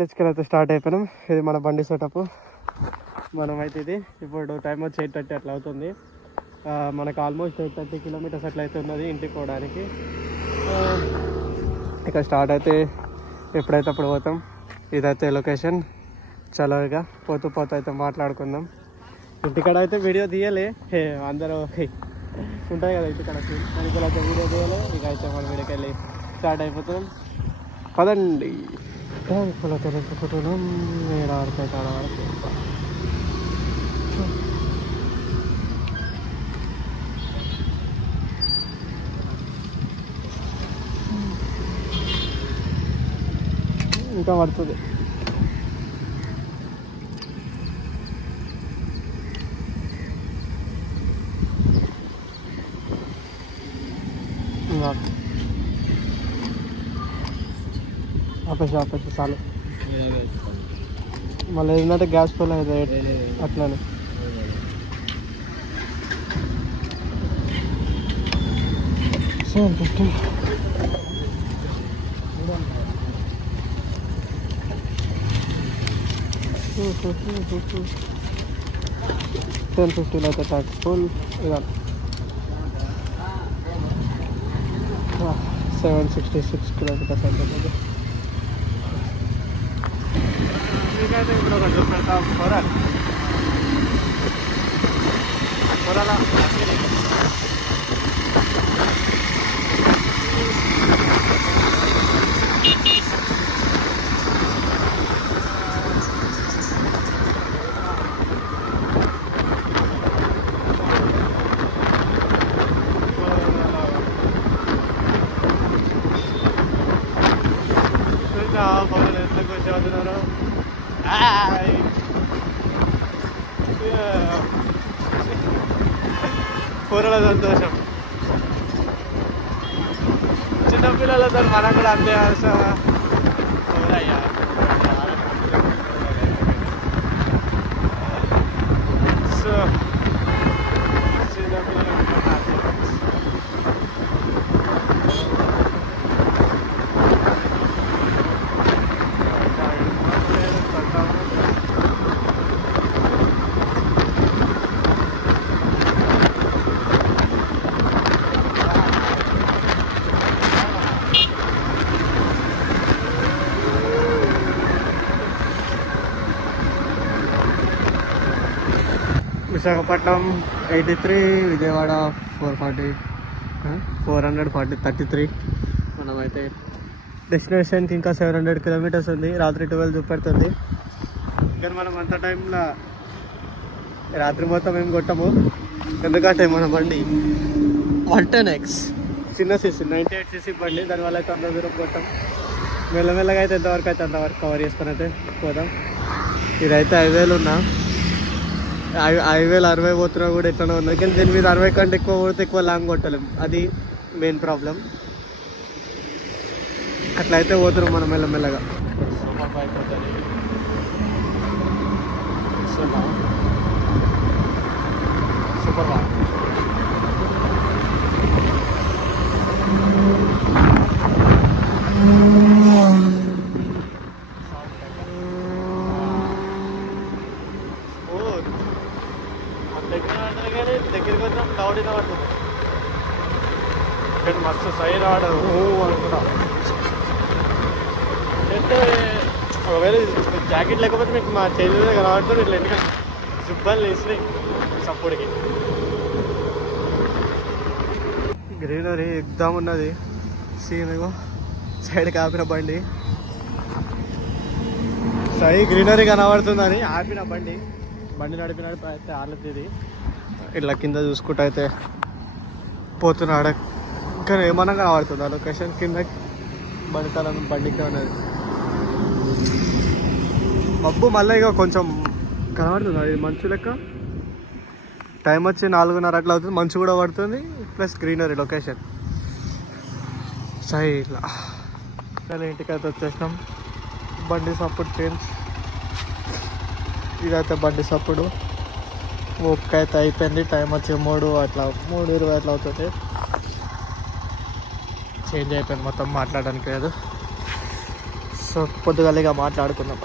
విలేజ్కి అయితే స్టార్ట్ అయిపోయినాం. ఇది మన బండి సెటప్. మనమైతే ఇది ఇప్పుడు టైం వచ్చి 8:30 అట్లా అవుతుంది. మనకు ఆల్మోస్ట్ 30 కిలోమీటర్స్ అట్లా అయితే ఉన్నది ఇంటికి పోవడానికి. ఇక స్టార్ట్ అయితే ఎప్పుడైతే అప్పుడు పోతాం. ఇదైతే లొకేషన్. చల్లగా పోతూ అయితే మాట్లాడుకుందాం. ఇంటికాడ అయితే వీడియో తీయలే, అందరూ ఉంటాయి కదా ఇంటికాడ దానికి అయితే వీడియో తీయలే. ఇక అయితే మన వీడియోకి వెళ్ళి స్టార్ట్ అయిపోతాం. పదండి. ఇప్పుడు తెలుసుకుంటున్నాం ఏడాడితే కాడ వరకు. ఇంకా పడుతుంది. ఆపేసి చాలు. మళ్ళీ ఏంటంటే గ్యాస్ ఫుల్ అవుతుంది అట్లానే. $750. 1050 అయితే ట్యాక్స్ ఫుల్. ఇక 766 కిలోమీటర్స్ అవుతుంది. మీకైతే ఇప్పుడు ఒక డ్రిప్ పెడతాం. పొరాలా ఎందుకు చదువుతున్నారు. పూరల సంతోషం. చిన్నపిల్లలతో మనం కూడా అంతే. సో చిన్నపిల్లలు విశాఖపట్నం 83, విజయవాడ 433. మనమైతే డెస్టినేషన్కి ఇంకా 700 కిలోమీటర్స్ ఉంది. రాత్రి 12 చూపెడుతుంది. కానీ మనం అంత టైంలో రాత్రి మొత్తం ఏం కొట్టము, ఎందుకంటే మన బండి 110X చిన్న సీసీ 98cc బండి. దానివల్ల అయితే అంత దూరం కొట్టాం. మెల్లమెల్లగా అయితే ఎంతవరకు అయితే అంతవరకు కవర్ చేసుకొని అయితే పోదాం. ఇదైతే హైవేలు ఉన్నా, హైవేలు 60 పోతున్నా కూడా ఎట్లనే ఉన్నది. కానీ దీని మీద 60 కంటే ఎక్కువ పోతే ఎక్కువ లాంగ్ కొట్టలేం. అది మెయిన్ ప్రాబ్లం. అట్లయితే పోతున్నాం మనం మెల్లమెల్లగా. సూపర్ బైక్ అవుతుంది. సూపర్ బైక్ దగ్గరికి వచ్చిన క్లౌడ్ పడుతుంది. ఇక్కడ మస్తు సైడ్ ఆడదు అనుకున్నా. అంటే ఒకవేళ జాకెట్ లేకపోతే మీకు మా చేతి మీద కనబడుతుంది. ఇట్లా ఎందుకంటే జుబ్బాలు వేసినాయి సప్పుడికి. గ్రీనరీ ఎగ్దాం ఉన్నది. సీన్ సైడ్ ఆపిన బండి. సై గ్రీనరీ కనబడుతుందని ఆపిన బండి నడిపినట్టు అయితే ఆడలేదు. ఇట్లా కింద చూసుకుంటూ అయితే పోతున్నాడు. కానీ ఏమన్నా కనబడుతుంది ఆ లొకేషన్ కిందకి. బండికి ఉన్నది మబ్బు. మళ్ళీ ఇక కొంచెం కనబడుతుంది. అది మంచు లెక్క. టైం వచ్చి 4:30 అట్లా అవుతుంది. మంచు కూడా పడుతుంది, ప్లస్ గ్రీనరీ లొకేషన్. సై ఇట్లా ఇంటికి అయితే వచ్చేసినాం. బండి సపోర్ట్ చేంజ్. ఇదైతే బండి సప్పుడు ఓపిక అయితే అయిపోయింది. టైం వచ్చి 3:20 అట్లా అవుతుంది. చేంజ్ అయిపోయింది మొత్తం, మాట్లాడడానికి లేదు. సో పొద్దుగాలిగా మాట్లాడుకుందాం.